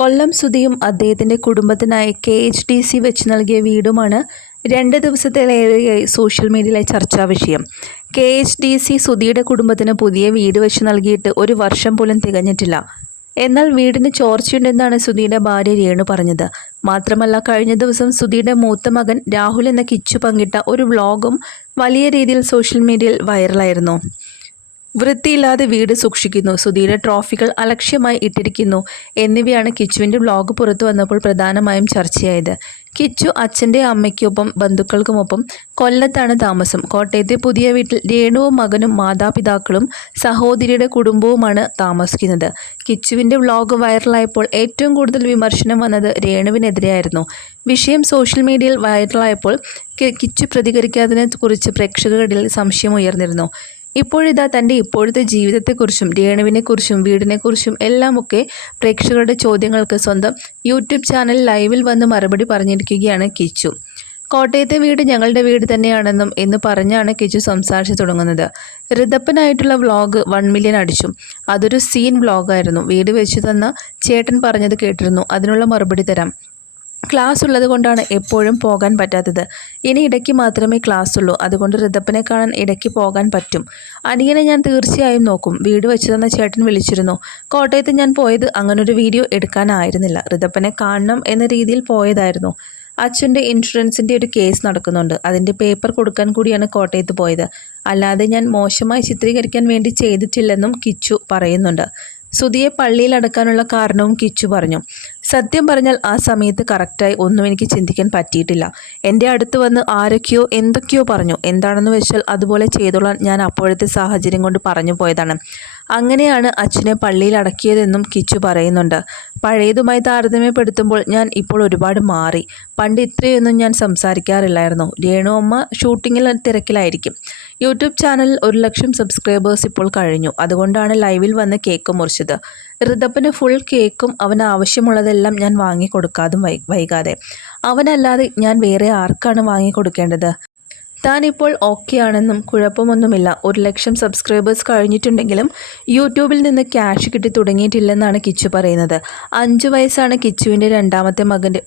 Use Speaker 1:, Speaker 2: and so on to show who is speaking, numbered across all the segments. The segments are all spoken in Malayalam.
Speaker 1: കൊല്ലം സുധിയും അദ്ദേഹത്തിന്റെ കുടുംബത്തിനായി കെ എച്ച് ഡി സി വെച്ച് നൽകിയ വീടുമാണ് രണ്ട് ദിവസത്തിലേറെയായി സോഷ്യൽ മീഡിയയിലെ ചർച്ചാ വിഷയം. കെ എച്ച് ഡി സി സുധിയുടെ കുടുംബത്തിന് പുതിയ വീട് വെച്ച് നൽകിയിട്ട് ഒരു വർഷം പോലും തികഞ്ഞിട്ടില്ല. എന്നാൽ വീടിന് ചോർച്ചയുണ്ടെന്നാണ് സുധിയുടെ ഭാര്യ രേണു പറഞ്ഞത്. മാത്രമല്ല കഴിഞ്ഞ ദിവസം സുധിയുടെ മൂത്ത മകൻ രാഹുൽ എന്ന കിച്ചു പങ്കിട്ട ഒരു വ്ളോഗും വലിയ രീതിയിൽ സോഷ്യൽ മീഡിയയിൽ വൈറലായിരുന്നു. വൃത്തിയില്ലാതെ വീട് സൂക്ഷിക്കുന്നു. സുധീര ട്രോഫികൾ അലക്ഷ്യമായി ഇട്ടിരിക്കുന്നു. എന്നിവയാണ് കിച്ചുവിന്റെ ബ്ലോഗ് പുറത്തു വന്നപ്പോൾ പ്രധാനമായും ചർച്ചയായത്. കിച്ചു അച്ഛന്റെ അമ്മയ്ക്കൊപ്പം ബന്ധുക്കൾക്കുമൊപ്പം കൊല്ലത്താണ് താമസം. കോട്ടയത്തെ പുതിയ വീട്ടിൽ രേണുവും മകനും മാതാപിതാക്കളും സഹോദരിയുടെ കുടുംബവുമാണ് താമസിക്കുന്നത്. കിച്ചുവിന്റെ വ്ളോഗ് വൈറലായപ്പോൾ ഏറ്റവും കൂടുതൽ വിമർശനം വന്നത് രേണുവിനെതിരെയായിരുന്നു. വിഷയം സോഷ്യൽ മീഡിയയിൽ വൈറലായപ്പോൾ കിച്ചു പ്രതികരിക്കാതിനെ കുറിച്ച് പ്രേക്ഷകരുടെ സംശയം ഉയർന്നിരുന്നു. ഇപ്പോഴിതാ തന്റെ ഇപ്പോഴത്തെ ജീവിതത്തെക്കുറിച്ചും രേണുവിനെക്കുറിച്ചും വീടിനെക്കുറിച്ചും എല്ലാമൊക്കെ പ്രേക്ഷകരുടെ ചോദ്യങ്ങൾക്ക് സ്വന്തം യൂട്യൂബ് ചാനൽ ലൈവിൽ വന്ന് മറുപടി പറഞ്ഞിരിക്കുകയാണ് കിച്ചു. കോട്ടയത്തെ വീട് ഞങ്ങളുടെ വീട് തന്നെയാണെന്നും എന്ന് പറഞ്ഞാണ് കിച്ചു സംസാരിച്ചു തുടങ്ങുന്നത്. ഋതപ്പനായിട്ടുള്ള വ്ളോഗ് വൺ മില്യൺ അടിച്ചു. അതൊരു സീൻ വ്ളോഗായിരുന്നു. വീട് വെച്ചു തന്ന ചേട്ടൻ പറഞ്ഞത് കേട്ടിരുന്നു. അതിനുള്ള മറുപടി തരാം. ക്ലാസ് ഉള്ളത് കൊണ്ടാണ് എപ്പോഴും പോകാൻ പറ്റാത്തത്. ഇനി ഇടയ്ക്ക് മാത്രമേ ക്ലാസ് ഉള്ളൂ അതുകൊണ്ട് ഋതപ്പനെ കാണാൻ ഇടയ്ക്ക് പോകാൻ പറ്റും. അനിയനെ ഞാൻ തീർച്ചയായും നോക്കും. വീട് വെച്ച് തന്ന ചേട്ടൻ വിളിച്ചിരുന്നു. കോട്ടയത്ത് ഞാൻ പോയത് അങ്ങനൊരു വീഡിയോ എടുക്കാനായിരുന്നില്ല. ഋതപ്പനെ കാണണം എന്ന രീതിയിൽ പോയതായിരുന്നു. അച്ഛന്റെ ഇൻഷുറൻസിന്റെ ഒരു കേസ് നടക്കുന്നുണ്ട്. അതിന്റെ പേപ്പർ കൊടുക്കാൻ കൂടിയാണ് കോട്ടയത്ത് പോയത്. അല്ലാതെ ഞാൻ മോശമായി ചിത്രീകരിക്കാൻ വേണ്ടി ചെയ്തിട്ടില്ലെന്നും കിച്ചു പറയുന്നുണ്ട്. സുധിയെ പള്ളിയിലടക്കാനുള്ള കാരണവും കിച്ചു പറഞ്ഞു. സത്യം പറഞ്ഞാൽ ആ സമയത്ത് കറക്റ്റായി ഒന്നും എനിക്ക് ചിന്തിക്കാൻ പറ്റിയിട്ടില്ല. എന്റെ അടുത്ത് വന്ന് ആരൊക്കെയോ എന്തൊക്കെയോ പറഞ്ഞു. എന്താണെന്ന് വെച്ചാൽ അതുപോലെ ചെയ്തോളാൻ ഞാൻ അപ്പോഴത്തെ സാഹചര്യം കൊണ്ട് പറഞ്ഞു പോയതാണ്. അങ്ങനെയാണ് അച്ഛനെ പള്ളിയിൽ അടക്കിയതെന്നും കിച്ചു പറയുന്നുണ്ട്. പഴയതുമായി താരതമ്യപ്പെടുത്തുമ്പോൾ ഞാൻ ഇപ്പോൾ ഒരുപാട് മാറി. പണ്ട് ഇത്രയൊന്നും ഞാൻ സംസാരിക്കാറില്ലായിരുന്നു. രേണു അമ്മ ഷൂട്ടിങ്ങിൽ തിരക്കിലായിരിക്കും. യൂട്യൂബ് ചാനൽ ഒരു ലക്ഷം സബ്സ്ക്രൈബേഴ്സ് ഇപ്പോൾ കഴിഞ്ഞു. അതുകൊണ്ടാണ് ലൈവിൽ വന്ന് കേക്ക് മുറിച്ചത്. ഋതപ്പന് ഫുൾ കേക്കും അവന് ആവശ്യമുള്ളതെല്ലാം ഞാൻ വാങ്ങിക്കൊടുക്കാതും വൈ വൈകാതെ. അവനല്ലാതെ ഞാൻ വേറെ ആർക്കാണ് വാങ്ങിക്കൊടുക്കേണ്ടത്? താനിപ്പോൾ ഓക്കെ ആണെന്നും കുഴപ്പമൊന്നുമില്ല. ഒരു ലക്ഷം സബ്സ്ക്രൈബേഴ്സ് കഴിഞ്ഞിട്ടുണ്ടെങ്കിലും യൂട്യൂബിൽ നിന്ന് ക്യാഷ് കിട്ടി തുടങ്ങിയിട്ടില്ലെന്നാണ് കിച്ചു പറയുന്നത്. അഞ്ചു വയസ്സാണ് കിച്ചുവിന്റെ രണ്ടാമത്തെ മകന്റെ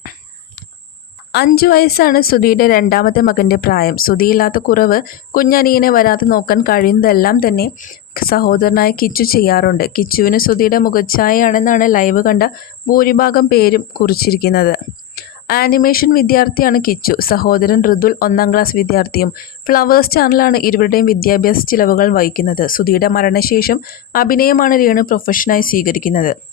Speaker 1: അഞ്ചു വയസ്സാണ് സുധിയുടെ രണ്ടാമത്തെ മകന്റെ പ്രായം. സുധിയില്ലാത്ത കുറവ് കുഞ്ഞനിയനെ വരാതെ നോക്കാൻ കഴിയുന്നതെല്ലാം തന്നെ സഹോദരനായ കിച്ചു ചെയ്യാറുണ്ട്. കിച്ചുവിന് സുധിയുടെ മുഖച്ഛായയാണെന്നാണ് ലൈവ് കണ്ട ഭൂരിഭാഗം പേരും കുറിച്ചിരിക്കുന്നത്. ആനിമേഷൻ വിദ്യാർത്ഥിയാണ് കിച്ചു. സഹോദരൻ ഋതുൽ ഒന്നാം ക്ലാസ് വിദ്യാർത്ഥിയും ഫ്ലവേഴ്സ് ചാനലാണ് ഇരുവരുടെയും വിദ്യാഭ്യാസ ചിലവുകൾ വഹിക്കുന്നത്. സുധിയുടെ മരണശേഷം അഭിനയമാണ് രേണു പ്രൊഫഷനായി സ്വീകരിക്കുന്നത്.